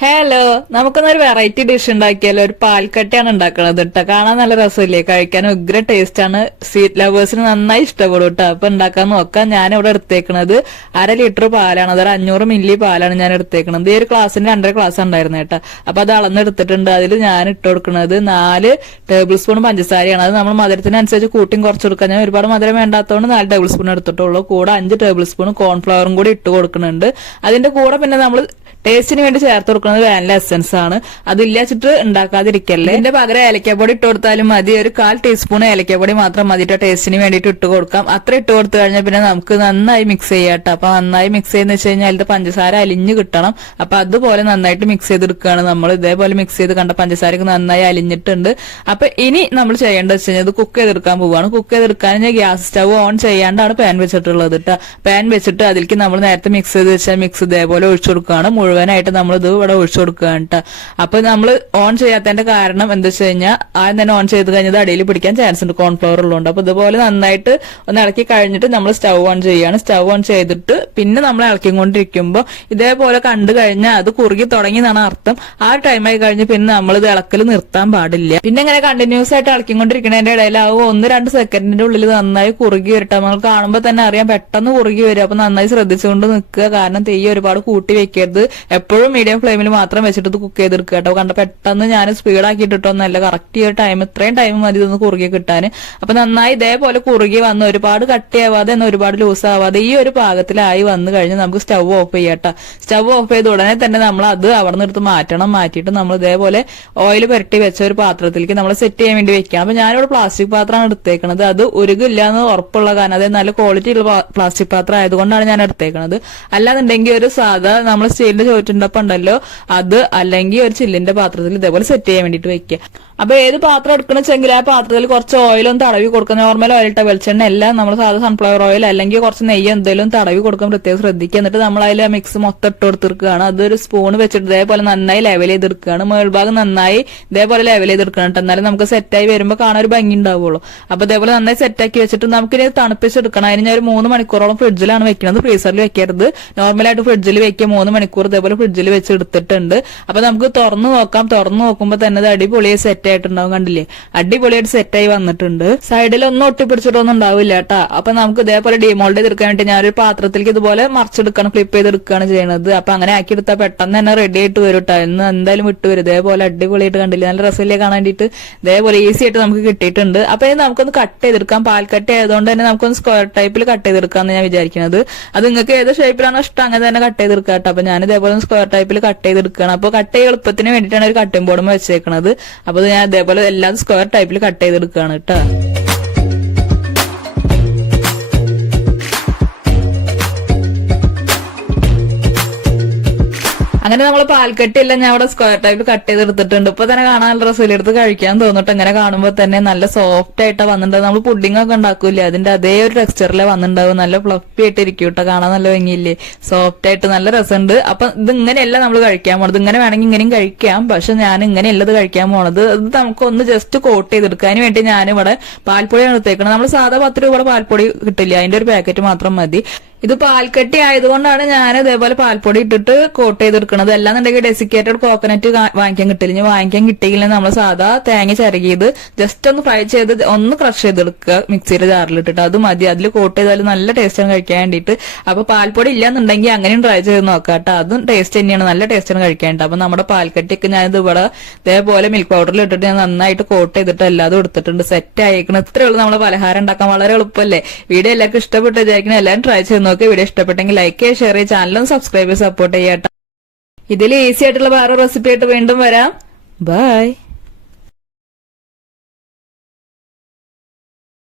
Hello നമുക്കൊന്നൊരു variety dish ഉണ്ടാക്കിയാലോ? ഒരു പാൽക്കട്ടയാണ് ഉണ്ടാക്കണത് കേട്ടോ കാണാൻ നല്ല രസമില്ലേ? കഴിക്കാൻ ഉഗ്ര ടേസ്റ്റ് ആണ്. സ്വീറ്റ് ലവേഴ്സിന് നന്നായി ഇഷ്ടപ്പെടും കേട്ടോ അപ്പൊ ഉണ്ടാക്കാൻ നോക്കാം. ഞാൻ ഇവിടെ എടുത്തേക്കണത് അര ലിറ്റർ പാലാണ്. അതൊരു അഞ്ഞൂറ് മില്ലി പാലാണ് ഞാൻ എടുത്തേക്കണത്. ഈ ഒരു ക്ലാസ്സിന് രണ്ടര ക്ലാസ് ഉണ്ടായിരുന്നു കേട്ടോ അപ്പൊ അത് അളന്നെടുത്തിട്ടുണ്ട് അതിൽ ഞാൻ ഇട്ട് കൊടുക്കുന്നത് നാല് ടേബിൾ സ്പൂൺ പഞ്ചസാരയാണ്. അത് നമ്മൾ മധുരത്തിനനുസരിച്ച് കൂട്ടിയും കുറച്ച് കൊടുക്കാം. ഞാൻ ഒരുപാട് മധുരം വേണ്ടാത്തതുകൊണ്ട് നാല് ടേബിൾ സ്പൂൺ എടുത്തിട്ടുള്ളൂ. കൂടെ അഞ്ച് ടേബിൾ സ്പൂൺ കോൺഫ്ലവറും കൂടി ഇട്ട് കൊടുക്കുന്നുണ്ട് അതിന്റെ കൂടെ പിന്നെ നമ്മൾ ടേസ്റ്റിന് വേണ്ടി ചേർത്ത് കൊടുക്കുന്നത് വാനില എസൻസ് ആണ്. അതില്ലാച്ചിട്ട് ഉണ്ടാക്കാതിരിക്കല്ലേ? ഇതിന്റെ പകരം ഏലക്കപ്പൊടി ഇട്ട് കൊടുത്താലും മതി. ഒരു കാൽ ടീസ്പൂൺ ഏലക്കപ്പൊടി മാത്രം മതിയിട്ട് ടേസ്റ്റിന് വേണ്ടിയിട്ട് ഇട്ട് കൊടുക്കാം. അത്ര ഇട്ട് കൊടുത്തു കഴിഞ്ഞാൽ പിന്നെ നമുക്ക് നന്നായി മിക്സ് ചെയ്യാട്ടോ അപ്പൊ നന്നായി മിക്സ് ചെയ്യുന്ന വെച്ച് കഴിഞ്ഞാൽ അതിന്റെ പഞ്ചസാര അലിഞ്ഞു കിട്ടണം. അപ്പൊ അതുപോലെ നന്നായിട്ട് മിക്സ് ചെയ്തെടുക്കുകയാണ് നമ്മൾ ഇതേപോലെ മിക്സ് ചെയ്ത് കണ്ട പഞ്ചസാരക്ക് നന്നായി അലിഞ്ഞിട്ടുണ്ട്. അപ്പൊ ഇനി നമ്മൾ ചെയ്യേണ്ടത് വെച്ച് കഴിഞ്ഞാൽ കുക്ക് ചെയ്തെടുക്കാൻ പോവുകയാണ് കുക്ക് ചെയ്തെടുക്കാൻ ഗ്യാസ് സ്റ്റവ് ഓൺ ചെയ്യാണ്ടാണ് പാൻ വെച്ചിട്ടുള്ളത് കേട്ടോ പാൻ വെച്ചിട്ട് അതിലേക്ക് നമ്മൾ നേരത്തെ മിക്സ് ചെയ്ത് വെച്ചാൽ മിക്സ് ഇതേപോലെ ഒഴിച്ചു കൊടുക്കുകയാണ് മുഴുവനായിട്ട് നമ്മൾ ഇത് ഇവിടെ ഒഴിച്ചു കൊടുക്കുകയാണ് കേട്ടോ. അപ്പൊ നമ്മൾ ഓൺ ചെയ്യാത്തതിന്റെ കാരണം എന്താ വെച്ച് കഴിഞ്ഞാൽ ആദ്യം തന്നെ ഓൺ ചെയ്ത് കഴിഞ്ഞത് അടിയിൽ പിടിക്കാൻ ചാൻസ് ഉണ്ട്. കോൺഫ്ലവർ ഉള്ളതുകൊണ്ട്. അപ്പൊ ഇതുപോലെ നന്നായിട്ട് ഒന്ന് ഇളക്കി കഴിഞ്ഞിട്ട് നമ്മൾ സ്റ്റവ് ഓൺ ചെയ്യാണ് സ്റ്റവ് ഓൺ ചെയ്തിട്ട് പിന്നെ നമ്മൾ ഇളക്കിക്കൊണ്ടിരിക്കുമ്പോൾ ഇതേപോലെ കണ്ടു കഴിഞ്ഞാൽ അത് കുറുകി തുടങ്ങി എന്നാണ് അർത്ഥം. ആ ടൈമായി കഴിഞ്ഞ് പിന്നെ നമ്മൾ ഇത് ഇളക്കൽ നിർത്താൻ പാടില്ല. പിന്നെ ഇങ്ങനെ കണ്ടിന്യൂസ് ആയിട്ട് ഇളക്കിക്കൊണ്ടിരിക്കുന്നതിന്റെ ഇടയിൽ ആ ഒന്ന് രണ്ട് സെക്കൻഡിന്റെ ഉള്ളിൽ നന്നായി കുറുകി വരട്ടെ. നമ്മൾ കാണുമ്പോൾ തന്നെ അറിയാം പെട്ടെന്ന് കുറുകി വരും. അപ്പൊ നന്നായി ശ്രദ്ധിച്ചുകൊണ്ട് നിൽക്കുക. കാരണം തെയ്യം ഒരുപാട് കൂട്ടി വെക്കരുത്. എപ്പോഴും മീഡിയം ഫ്ലെയിമിൽ മാത്രം വെച്ചിട്ട് ഇത് കുക്ക് ചെയ്തെടുക്കുക കേട്ടോ. കണ്ട പെട്ടെന്ന് ഞാൻ സ്പീഡാക്കിയിട്ടൊന്നല്ല കറക്റ്റ് ഈ ടൈം ഇത്രയും ടൈം മതി ഇതൊന്ന് കുറുകി കിട്ടാൻ അപ്പൊ നന്നായി ഇതേപോലെ കുറുകി വന്ന് ഒരുപാട് കട്ടിയാവാതെ എന്നാൽ ഒരുപാട് ലൂസ് ആവാതെ ഈ ഒരു പാകത്തിലായി വന്ന് കഴിഞ്ഞാൽ നമുക്ക് സ്റ്റവ് ഓഫ് ചെയ്യട്ടോ സ്റ്റവ് ഓഫ് ചെയ്ത് ഉടനെ തന്നെ നമ്മൾ അത് അവിടെ നിന്ന് എടുത്ത് മാറ്റണം. മാറ്റിയിട്ട് നമ്മൾ ഇതേപോലെ ഓയിൽ പുരട്ടി വെച്ച ഒരു പാത്രത്തിലേക്ക് നമ്മൾ സെറ്റ് ചെയ്യാൻ വേണ്ടി വെക്കണം അപ്പൊ ഞാനിവിടെ പ്ലാസ്റ്റിക് പാത്രമാണ് എടുത്തേക്കണത്. അത് ഉരുകില്ല എന്ന് ഉറപ്പുള്ള കാരണം അതായത് നല്ല ക്വാളിറ്റി ഉള്ള പ്ലാസ്റ്റിക് പാത്രം ആയതുകൊണ്ടാണ് ഞാൻ എടുത്തേക്കണത്. അല്ലാന്നുണ്ടെങ്കിൽ ഒരു സാധാ നമ്മൾ സ്റ്റീലിന്റെ ചോറ്റുണ്ടപ്പം ഉണ്ടല്ലോ അത് അല്ലെങ്കിൽ ഒരു ചില്ലിന്റെ പാത്രത്തിൽ ഇതേപോലെ സെറ്റ് ചെയ്യാൻ വേണ്ടിയിട്ട് വെക്കുക അപ്പൊ ഏത് പാത്രം എടുക്കണെച്ചെങ്കിൽ ആ പാത്രത്തിൽ കുറച്ച് ഓയിലും തടവി കൊടുക്കുക. നോർമൽ ഓയിൽ ഇട്ട വെളിച്ചെണ്ണ എല്ലാം നമ്മൾ സാധാ സൺഫ്ലവർ ഓയിൽ അല്ലെങ്കിൽ കുറച്ച് നെയ്യ് എന്തെങ്കിലും തടവി കൊടുക്കാൻ പ്രത്യേകം ശ്രദ്ധിക്കുക. എന്നിട്ട് നമ്മൾ അതിൽ മിക്സ് മൊത്തം ഇട്ട് കൊടുത്തിരിക്കുകയാണ്. അതൊരു സ്പൂൺ വെച്ചിട്ട് ഇതേപോലെ നന്നായി ലെവൽ ചെയ്തെടുക്കുകയാണ്. മേൾഭാഗം നന്നായി ഇതേപോലെ ലെവൽ ചെയ്തെടുക്കണം കേട്ടോ എന്നാലും നമുക്ക് സെറ്റായി വരുമ്പോൾ കാണാൻ ഒരു ഭംഗി ഉണ്ടാവുള്ളൂ. അപ്പൊ ഇതേപോലെ നന്നായി സെറ്റാക്കി വെച്ചിട്ട് നമുക്കിനി തണുപ്പിച്ചെടുക്കണം. അതിന് ഞാൻ ഒരു മൂന്ന് മണിക്കൂറോളം ഫ്രിഡ്ജിലാണ് വെക്കുന്നത് ഫ്രീസറിൽ വെക്കരുത്. നോർമലായിട്ട് ഫ്രിഡ്ജിൽ വെക്കുക. മൂന്ന് മണിക്കൂർ ഇതേപോലെ ഫ്രിഡ്ജിൽ വെച്ച് എടുത്തിട്ടുണ്ട് അപ്പൊ നമുക്ക് തുറന്നു നോക്കാം. തുറന്നു നോക്കുമ്പോൾ തന്നെ അത് അടിപൊളിയായി സെറ്റ് ആയിട്ടുണ്ടാവും കണ്ടില്ലേ? അടിപൊളിയായിട്ട് സെറ്റായി വന്നിട്ടുണ്ട്. സൈഡിൽ ഒന്നും ഒട്ടിപ്പിടിച്ചിട്ടൊന്നും ഉണ്ടാവില്ല കേട്ടാ അപ്പൊ നമുക്ക് ഇതേപോലെ ഡിമോൾഡ് ചെയ്തെടുക്കാൻ വേണ്ടി ഞാനൊരു പാത്രത്തിലേക്ക് ഇതുപോലെ മറിച്ചെടുക്കണം ഫ്ലിപ്പ് ചെയ്ത് ചെയ്തെടുക്കുകയാണ് ചെയ്യണത്. അപ്പൊ അങ്ങനെ ആക്കി എടുത്താൽ പെട്ടെന്ന് തന്നെ റെഡി ആയിട്ട് വരും കേട്ടോ ഇന്ന് എന്തായാലും വിട്ടു വരും. ഇതേപോലെ അടിപൊളിയായിട്ട് കണ്ടില്ലേ? നല്ല രസമില്ലേ കാണാൻ വേണ്ടിയിട്ട്? ഇതേപോലെ ഈസി ആയിട്ട് നമുക്ക് കിട്ടിയിട്ടുണ്ട്. അപ്പൊ ഇത് നമുക്കൊന്ന് കട്ട് ചെയ്തെടുക്കാം. പാൽക്കട്ട് ആയതുകൊണ്ട് തന്നെ നമുക്കൊന്ന് സ്ക്വയർ ടൈപ്പിൽ കട്ട് ചെയ്തെടുക്കാന്ന് ഞാൻ വിചാരിക്കുന്നത് അത് നിങ്ങൾക്ക് ഏത് ഷേപ്പിലാണോ ഇഷ്ടം അങ്ങനെ തന്നെ കട്ട് ചെയ്തെടുക്കാം കേട്ടോ അപ്പൊ ഞാൻ ഇതേപോലെ സ്ക്വയർ ടൈപ്പിൽ കട്ട് ചെയ്തെടുക്കുകയാണ് അപ്പൊ കട്ട് ചെയ്ത് എളുപ്പത്തിന് വേണ്ടിയിട്ടാണ് ഒരു കട്ടിംഗ് ബോർഡും വെച്ചേക്കുന്നത് അപ്പോൾ ഞാൻ അതേപോലെ എല്ലാം സ്ക്വയർ ടൈപ്പിൽ കട്ട് ചെയ്തെടുക്കുകയാണ് കേട്ടോ അങ്ങനെ നമ്മൾ പാൽക്കട്ടി എല്ലാം ഞാൻ അവിടെ സ്ക്വയർ ടൈപ്പ് കട്ട് ചെയ്തെടുത്തിട്ടുണ്ട്. ഇപ്പൊ തന്നെ കാണാൻ നല്ല എടുത്ത് കഴിക്കാൻ തോന്നിട്ട് അങ്ങനെ കാണുമ്പോൾ തന്നെ നല്ല സോഫ്റ്റ് ആയിട്ടാ വന്നിട്ടുണ്ടാവും നമ്മൾ പുഡിംഗ് ഒക്കെ ഉണ്ടാക്കൂലേ അതിന്റെ അതേ ഒരു ടെക്സ്ചറിലെ വന്നിട്ടുണ്ടാവും നല്ല ഫ്ലഫി ആയിട്ട് ഇരിക്കും കേട്ടോ. കാണാൻ നല്ല ഭംഗിയില്ലേ? സോഫ്റ്റ് ആയിട്ട് നല്ല രസമുണ്ട്. അപ്പൊ ഇത് ഇങ്ങനെയല്ല നമ്മൾ കഴിക്കാൻ പോണത്. ഇങ്ങനെ വേണമെങ്കിൽ ഇങ്ങനെയും കഴിക്കാം. പക്ഷെ ഞാൻ ഇങ്ങനെയല്ല ഇത് കഴിക്കാൻ പോണത്. ഇത് നമുക്ക് ഒന്ന് ജസ്റ്റ് കോട്ട് ചെയ്തെടുക്കാൻ വേണ്ടി ഞാനിവിടെ പാൽപ്പൊടിയാണ് എടുത്തേക്കുന്നത് നമ്മൾ സാധാ പത്ത് രൂപയുടെ പാൽപ്പൊടി കിട്ടില്ല? അതിന്റെ ഒരു പാക്കറ്റ് മാത്രം മതി. ഇത് പാൽക്കട്ടി ആയതുകൊണ്ടാണ് ഞാൻ ഇതേപോലെ പാൽപ്പൊടി ഇട്ടിട്ട് കോട്ട് ചെയ്തെടുക്കുന്നത് അല്ലാന്നുണ്ടെങ്കിൽ ഡെസിക്കേറ്റഡ് കോക്കനറ്റ് വാങ്ങിക്കാൻ കിട്ടില്ല. ഇനി വാങ്ങിക്കാൻ കിട്ടിയില്ല നമ്മൾ സാധാ തേങ്ങ ചിരകിയത് ജസ്റ്റ് ഒന്ന് ഫ്രൈ ചെയ്ത് ഒന്ന് ക്രഷ് ചെയ്തെടുക്കുക മിക്സിയുടെ ജാറിൽ ഇട്ടിട്ട് അത് മതി. അതിൽ കോട്ട് ചെയ്താൽ നല്ല ടേസ്റ്റാണ് കഴിക്കാൻ വേണ്ടിയിട്ട്. അപ്പൊ പാൽപ്പൊടി ഇല്ലാന്നുണ്ടെങ്കിൽ അങ്ങനെയും ട്രൈ ചെയ്ത് നോക്കാം കേട്ടോ. അതും ടേസ്റ്റ് തന്നെയാണ്. നല്ല ടേസ്റ്റാണ് കഴിക്കാൻ അപ്പൊ നമ്മുടെ പാൽക്കട്ടിയൊക്കെ ഞാൻ ഇവിടെ ഇതേപോലെ മിൽക്ക് പൗഡറിൽ ഇട്ടിട്ട് ഞാൻ നന്നായിട്ട് കോട്ട് ചെയ്തിട്ട് എല്ലാതും എടുത്തിട്ടുണ്ട്. സെറ്റ് ആയിരിക്കണം ഇത്രയുള്ളൂ നമ്മുടെ പലഹാരം ഉണ്ടാക്കാൻ വളരെ എളുപ്പമല്ലേ? വീഡിയോ എല്ലാവർക്കും ഇഷ്ടപ്പെട്ട് വിചാരിക്കണം എല്ലാവരും ട്രൈ ചെയ്ത് നോക്കി വീഡിയോ ഇഷ്ടപ്പെട്ടെങ്കിൽ ലൈക്ക് ചെയ്യുക ഷെയർ ചെയ്യുക ചാനലും സബ്സ്ക്രൈബ് ചെയ്യുക സപ്പോർട്ട് ചെയ്യാട്ടോ ഇതിൽ ഈസി ആയിട്ടുള്ള വേറെ റെസിപ്പി ആയിട്ട് വീണ്ടും വരാം. ബൈ